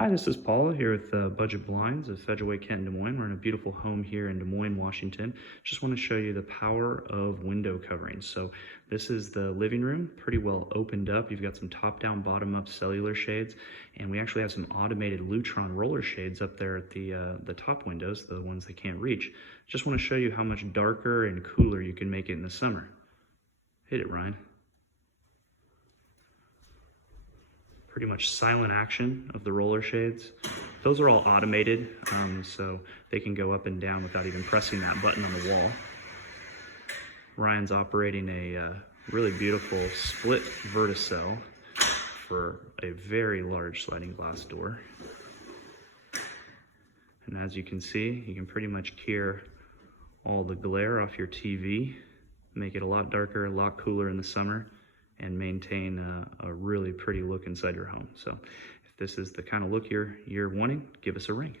Hi, this is Paul here with Budget Blinds of Federal Kent, Des Moines. We're in a beautiful home here in Des Moines, Washington. Just want to show you the power of window coverings. So this is the living room, pretty well opened up. You've got some top-down, bottom-up cellular shades, and we actually have some automated Lutron roller shades up there at the top windows, the ones they can't reach. Just want to show you how much darker and cooler you can make it in the summer. Hit it, Ryan. Pretty much silent action of the roller shades. Those are all automated, so they can go up and down without even pressing that button on the wall. Ryan's operating a really beautiful split verticell for a very large sliding glass door. And as you can see, you can pretty much clear all the glare off your TV, make it a lot darker, a lot cooler in the summer, and maintain a really pretty look inside your home. So if this is the kind of look you're wanting, give us a ring.